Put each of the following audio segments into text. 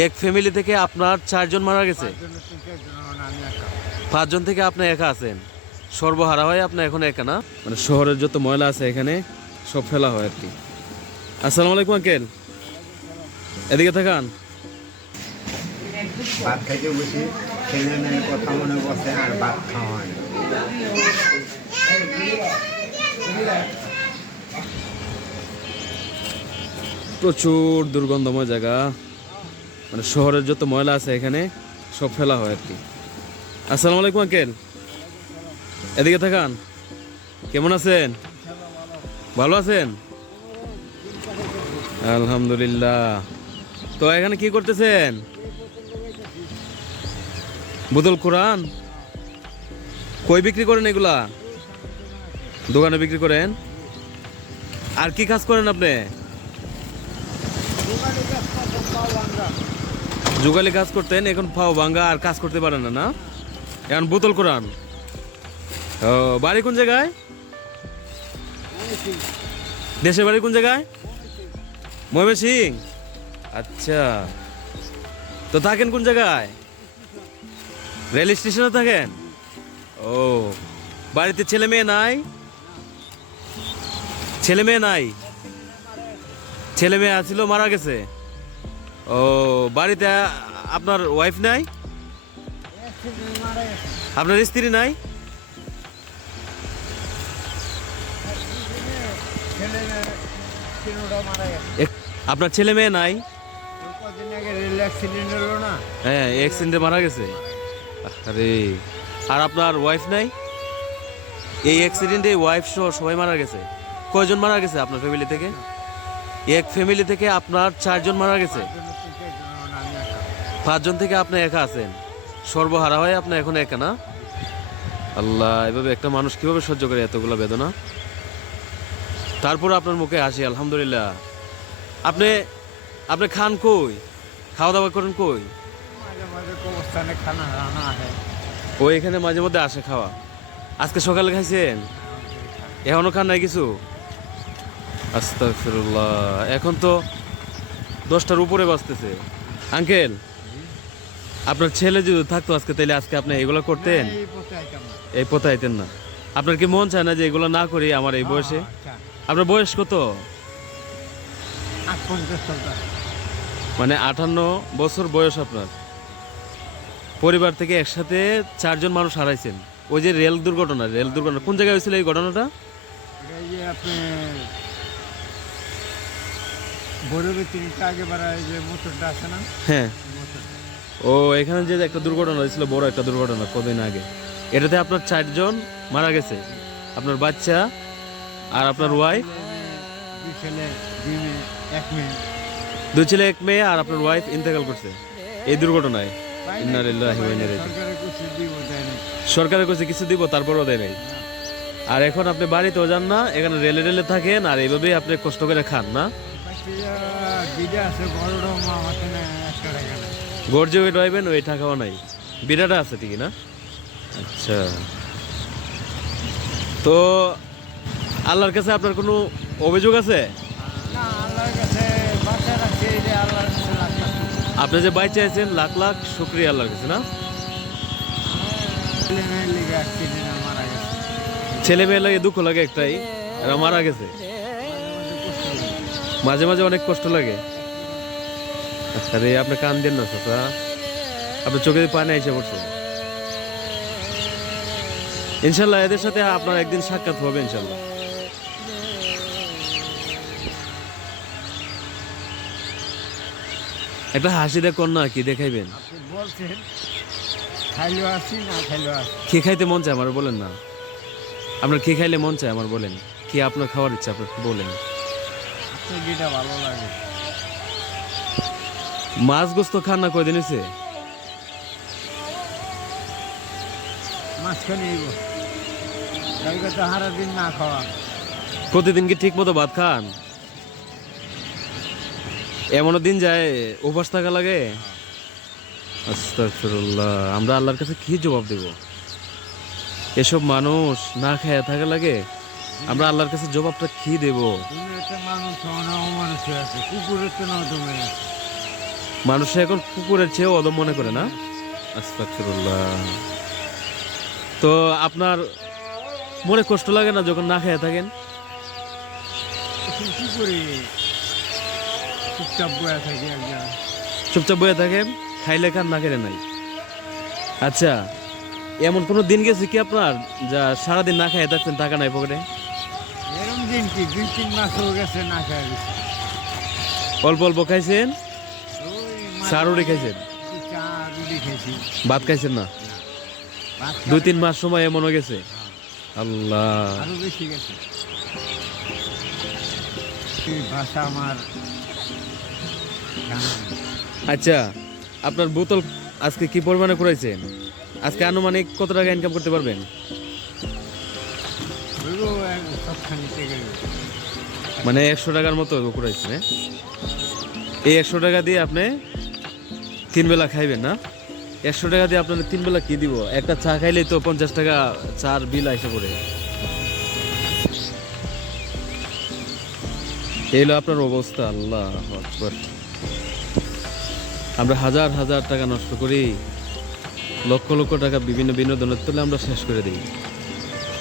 এক ফ্যামিলি থেকে আপনার চারজন মারা গেছে? পাঁচজন থেকে আপনি একা আছেন। সর্বহারা হয় আপনি এখন একা না? মানে শহরের যত ময়লা আছে এখানে সব ফেলা হয় আর কি। আসসালামু আলাইকুম আঙ্কেল। এদিকে থাকান। ভাত খাইতে বসে ছেলে মেয়ের কথা মনে বসে আর ভাত খাওয়া প্রচুর দুর্গন্ধময় জায়গা। মানে শহরের যত ময়লা আছে এখানে সব ফেলা হয় আর কি। আসসালামু আলাইকুম, আঙ্কেল। এদিকে থাকান। কেমন আছেন? ভালো আছেন? আলহামদুলিল্লাহ। তো এখানে কি করতেছেন? বোতল কোরআন কই বিক্রি করেন এগুলা? দোকানে বিক্রি করেন? আর কি কাজ করেন আপনি? যুগালি কাজ করতেন, এখন ফাও ভাঙ্গা আর কাজ করতে পারেন না না? এখন বোতল কোরআন ও, বাড়ি কোন জায়গায়? দেশের বাড়ি কোন জায়গায়? ময়মন সিং আচ্ছা। তো থাকেন কোন জায়গায়? রেল স্টেশনে থাকেন? ও, বাড়িতে ছেলে মেয়ে নাই? ছেলে মেয়ে নাই? ছেলে মেয়ে আছিল, মারা গেছে? ও, বাড়িতে আপনার ওয়াইফ নাই? আপনার স্ত্রী নাই? আপনার ছেলে মেয়ে নাই? হ্যাঁ অ্যাক্সিডেন্টে মারা গেছে। আরে, আর আপনার ওয়াইফ নাই? এই অ্যাক্সিডেন্টে ওয়াইফ সহ সবাই মারা গেছে। কয়জন মারা গেছে আপনার ফ্যামিলি থেকে? এক ফ্যামিলি থেকে আপনার চারজন মারা গেছে। পাঁচজন থেকে আপনি একা আছেন? সর্বহারা হয়ে আপনি এখন একা না? আল্লাহ এভাবে একটা মানুষ কীভাবে সহ্য করে এতগুলো বেদনা? তারপর আপনার মুখে হাসি আলহামদুলিল্লাহ। আপনি আপনি খান কই? খাওয়া দাওয়া করেন কই? ও এখানে মাঝে মধ্যে আসে খাওয়া। আজকে সকালে খাইছেন? এখনও খান নাই কিছু? আস্তাগফিরুল্লাহ। এখন তো দশটার উপরে বাজতেছে। আঙ্কেল আপনার ছেলে যদি থাকতো আজকে তাহলে আজকে আপনি এগুলো করতেন? এই পথে আইতাম না। আপনার কি মন চায় না যে এগুলো না করি আমার এই বয়সে? আপনার বয়স কত? মানে আটান্ন বছর বয়স আপনার। পরিবার থেকে একসাথে চারজন মানুষ হারাইছেন। ওই যে রেল দুর্ঘটনা রেল দুর্ঘটনা কোন জায়গায় হয়েছিল এই ঘটনাটা? আপনি আগে যে মোটরটা আছে না? হ্যাঁ। ও এখানে যে একটা দুর্ঘটনা হয়েছিল বড় একটা দুর্ঘটনা কদিন আগে। এটাতে আপনার চারজন মারা গেছে। আপনার বাচ্চা আর আপনার ওয়াইফ দুই ছেলে এক মেয়ে। আর আপনার ওয়াইফ ইন্তেকাল করছে। এই দুর্ঘটনায়। সরকারের কাছে কিছু দিব তারপরও দেয় নাই। আর এখন আপনি বাড়িতেও যান না এখানে রেলে রেলে থাকেন আর এইভাবেই আপনি কষ্ট করে খান না? গর্জে ওই রইবেন ওই টাকাও নাই। বিরাটা আছে ঠিকই না? আচ্ছা। তো আল্লাহর কাছে আপনার কোনো অভিযোগ আছে। আপনি যে বাইক চাইছেন লাখ লাখ শুক্রিয়া আল্লাহর কাছে না? ছেলে মেয়ের লেগে ছেলে মেয়ে দুঃখ লাগে একটাই এরা মারা গেছে। মাঝে মাঝে অনেক কষ্ট লাগে। আরে আপনি কান দেন না চাচা। আপনার চোখে পানি এসে পড়ছে। ইনশাল্লাহ এদের সাথে আপনার একদিন সাক্ষাৎ হবে ইনশাল্লাহ। একটা হাসি দেখুন না কি দেখাইবেন। কি খাইতে মন চায় আমার বলেন না। আপনার কি খাইলে মন চায় আমার বলেন। কি আপনার খাওয়ার ইচ্ছা আপনার বলেন। যেটা ভালো লাগে। মাছ গোস্ত খান না কয়দিন হয়েছে হারা দিন না খাওয়া। প্রতিদিন কি ঠিক মতো ভাত খান? এমনও দিন যায় উপবাস থাকা লাগে? আমরা আল্লাহর কাছে কি জবাব দেব? এসব মানুষ না খেয়ে থাকা লাগে? আমরা আল্লাহর কাছে জবাবটা কি দেব? মানুষ কুকুরের তো মানুষে এখন কুকুরের চেয়েও অদম মনে করে না? তো আপনার মনে কষ্ট লাগে না যখন না খেয়ে থাকেন? এখন কি করি? চুপচাপ বয়ে থাকি চুপচাপ বয়ে থাকেন খাইলে খান না খেলে নাই। আচ্ছা এমন কোনো দিন গেছে কি আপনার যা সারাদিন না খেয়ে থাকছেন টাকা নাই পকেটে? এরম দিন কি? দুই তিন মাস হয়ে গেছে না খাই অল্প অল্প খাইছেন? চা খাইছেন? ভাত খাইছেন না? দুই তিন মাস সময় এমন হয়ে গেছে। আল্লাহ। আমার আচ্ছা আপনার বোতল আজকে কি পরিমাণে করেছেন আজকে আনুমানিক কত টাকা ইনকাম করতে পারবেন? মানে একশো টাকার মতো করেছেন হ্যাঁ? এই একশো টাকা দিয়ে আপনি তিন বেলা খাইবেন না? একশো টাকা দিয়ে আপনার তিন বেলা কি দিব? একটা চা খাইলেই তো পঞ্চাশ টাকা চার বিল এসে পড়ে। এই হলো আপনার অবস্থা, আল্লাহ আমরা হাজার হাজার টাকা নষ্ট করি, লক্ষ লক্ষ টাকা বিভিন্ন বিনোদনের তলে আমরা শেষ করে দিই।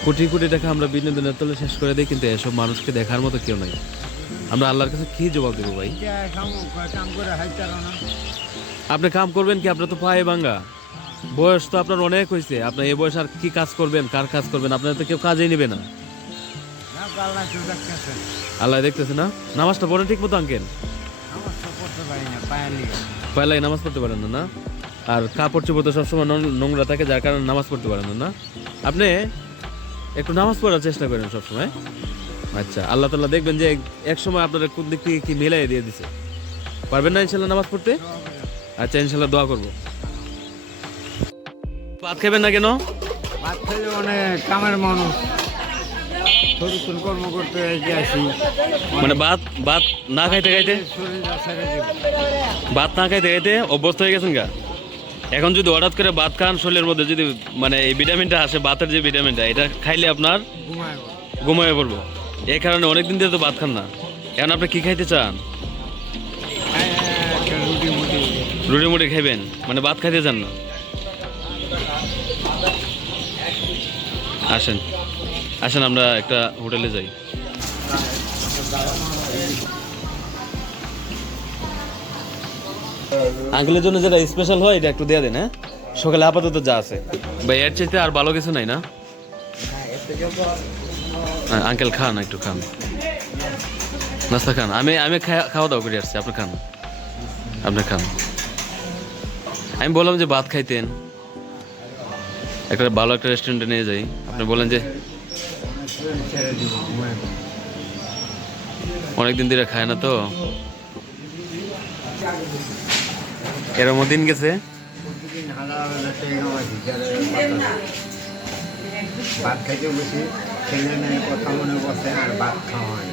কোটি কোটি টাকা আমরা বিনোদনের তলে শেষ করে দিই, কিন্তু এসব মানুষকে দেখার মতো কেউ নাই। আমরা আল্লাহর কাছে কি জবাব দেবো ভাই? আপনি কাম করবেন কি? আপনার তো পায়ে ভাঙ্গা। বয়স তো আপনার অনেক হয়েছে আপনার এই বয়স আর কি কাজ করবেন? কার কাজ করবেন? আপনার তো কেউ কাজেই নেবে না। আল্লাহ দেখতেছে না? নামাজটা পড়েন ঠিক মতো, আঙ্কেল? আমার তো করতে পারি না পায়ের লিগে পায়ে লাগে নামাজ পড়তে পারেন না না? আর কাপড় চোপড় তো সবসময় নোংরা থাকে, যার কারণে নামাজ পড়তে পারেন না না? আপনি একটু নামাজ পড়ার চেষ্টা করেন সবসময়। আচ্ছা আল্লাহ তাল্লাহ দেখবেন যে এক সময় আপনার কোন দিক থেকে কি মিলাই দিয়ে দিছে। পারবেন না ইনশাল্লাহ নামাজ পড়তে? আচ্ছা ইনশাল্লাহ দোয়া করব। ভাত খাবেন না কেন? ভাত খেলে অনেক কামের মানুষ। পরিশ্রম কর্ম করতে আসি। মানে ভাত ভাত না খাইতে খাইতে? ভাত না খাইতে খাইতে অভ্যস্ত হয়ে গেছেন গা? এখন যদি হঠাৎ করে ভাত খান শরীরের মধ্যে যদি মানে এই ভিটামিনটা আসে ভাতের যে ভিটামিনটা এটা খাইলে আপনার ঘুমায় পড়ব। এই কারণে অনেকদিন ধরে তো ভাত খান না। এখন আপনি কি খাইতে চান? রুটি মুটি খাইবেন? মানে ভাত খাইতে চান না? আসেন। আসেন আমরা একটা হোটেলে যাই। আঙ্কেলের জন্য যেটা স্পেশাল হয় এটা একটু দেয়া দেন হ্যাঁ? সকালে আপাতত যা আছে। ভাই এর চাইতে আর ভালো কিছু নাই না? হ্যাঁ, আঙ্কেল খান একটু খান। নাস্তা খান। আমি আমি খাওয়া খাওয়া দাওয়া করে আসছি আপনি খান। আপনি খান। আমি বললাম যে ভাত খাইতেন একটা ভালো একটা রেস্টুরেন্টে নিয়ে যাই। আপনি বলেন যে অনেকদিন ধরে খায় না তো। এরম দিন গেছে। ভাত খাইতে বসে ছেলে মেয়ের কথা মনে বসে আর ভাত খাওয়া হয়।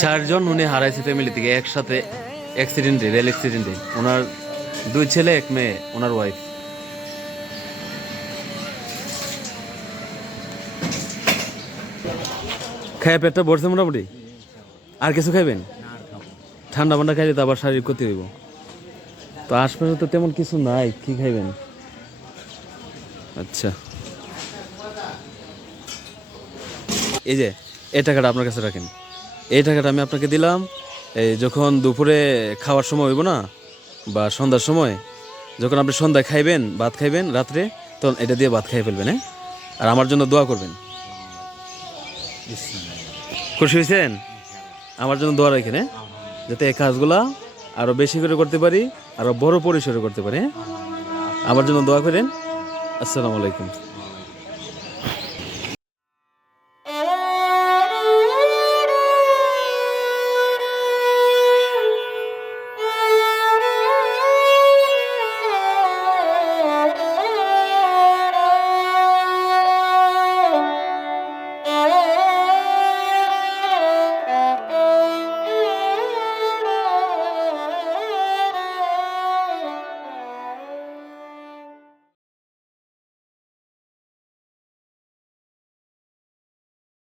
চারজন উনি হারাইছে ফ্যামিলি থেকে, একসাথে অ্যাক্সিডেন্টে রেল অ্যাক্সিডেন্টে ওনার দুই ছেলে, এক মেয়ে, ওনার ওয়াইফ খায় পেটটা ভরছে মোটামুটি? আর কিছু খাইবেন? ঠান্ডা ফান্ডা খাইলে তো আবার শারীরিক ক্ষতি হইব। তো আশপাশে তো তেমন কিছু নাই, কি খাইবেন? আচ্ছা। এই যে, এই টাকাটা আপনার কাছে রাখেন। এই টাকাটা আমি আপনাকে দিলাম। এই যখন দুপুরে খাওয়ার সময় হইব না, বা সন্ধ্যার সময়, যখন আপনি সন্ধ্যায় খাইবেন, ভাত খাইবেন রাত্রে, তখন এটা দিয়ে ভাত খাই ফেলবেন হ্যাঁ? আর আমার জন্য দোয়া করবেন। খুশি হয়েছেন? আমার জন্য দোয়া রাখেন হ্যাঁ? যাতে এই কাজগুলা আরও বেশি করে করতে পারি আরও বড় পরিসরে করতে পারি হ্যাঁ? আমার জন্য দোয়া করেন। আসসালামু আলাইকুম।